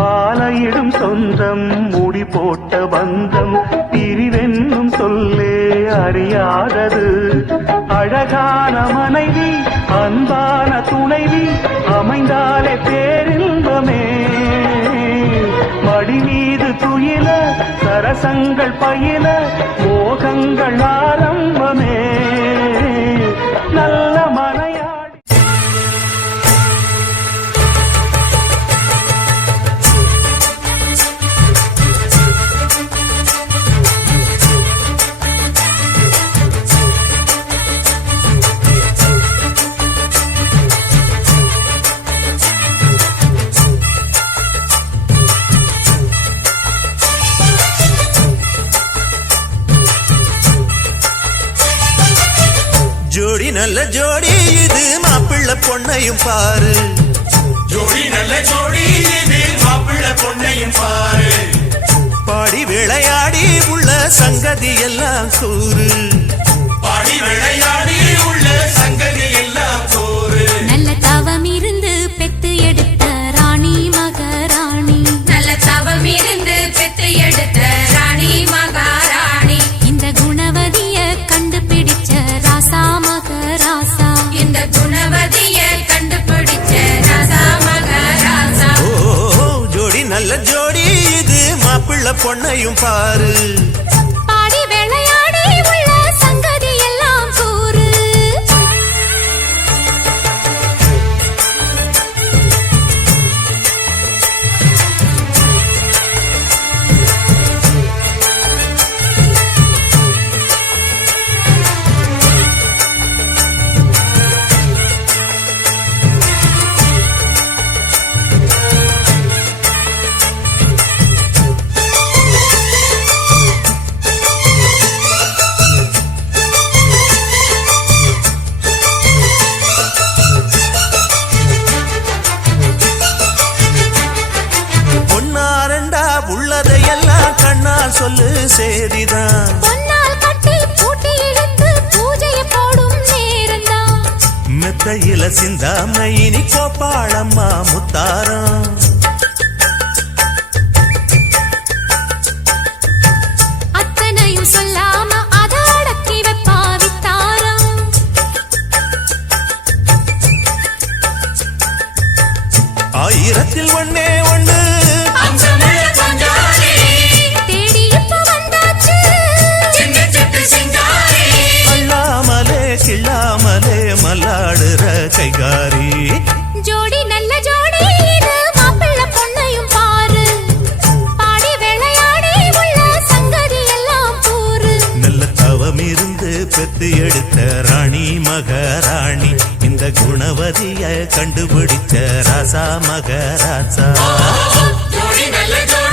மாலையிடும் சொந்தம் முடி போட்ட பந்தம் பிரிவென்னும் சொல்லே அறியாதது. அழகான மனைவி அன்பான துணைவி அமைந்தாலே பேரின்பமே. மடி மீது துயில சரசங்கள் பயில மோகங்கள் ஆரம்பமே. நல்ல மனையாடி ஜோடி நல்ல ஜோடி இது மாப்பிள்ளை பொண்ணையும் பாரு. ஜோடி நல்ல ஜோடி இது மாப்பிள்ளை பொண்ணையும் பாரு. பாடி விளையாடி உள்ள சங்கதி எல்லாம் கூறு. பாடி விளையாடி உள்ள சங்கதி எல்லாம் கூறு. நல்ல தவம் இருந்து பெத்து எடுத்த ராணி மகாராணி. நல்ல தவம் இருந்து பெத்து எடுத்த ராணி மகாராணி. இந்த குணவதிய கண்டுபிடிச்ச ராசா மகராசா. இந்த குணவதிய கண்டுபிடிச்ச ராசா மகராசா. ஓ ஜோடி நல்ல ஜோடி இது மாப்பிள்ளை பொண்ணையும் பாரு. பாடி விளையாடி உள்ள சங்கதி எல்லாம் கூறு. பொன்னாரண்டா உள்ளதையெல்லாம் கண்ணால் சொல்லு சேதிதான். பொன்னால் கட்டி பூட்டி இழுத்து பூஜையை போடும் நேரம்தான். மெத்தையில சிந்தாம இனி கோப்பாளம்மா முத்தாரம். அத்தனையும் சொல்லாம அத அடக்கி வைப்பா வித்தாரம். ஆயிரத்தில் ஒண்ணே ஒண்ணு அம்சமுள்ள கொஞ்சாரி. தேடி இப்ப வந்தாச்சு. சின்ன சிட்டு சிங்காரி. அள்ளாமலே கிள்ளாமலே மல்லாடுற கைகாரி. ஜோடி நல்ல ஜோடி இது மாப்பிள்ளை பொண்ணையும் பாரு. பாடி விளையாடி உள்ள சங்கதி எல்லாம் கூறு. நல்ல தவம் இருந்து பெத்து எடுத்த ராணி மகாராணி. இந்த குணவதிய கண்டுபிடிச்ச ராசா மகராசா. ஜோடி நல்ல ஜோடி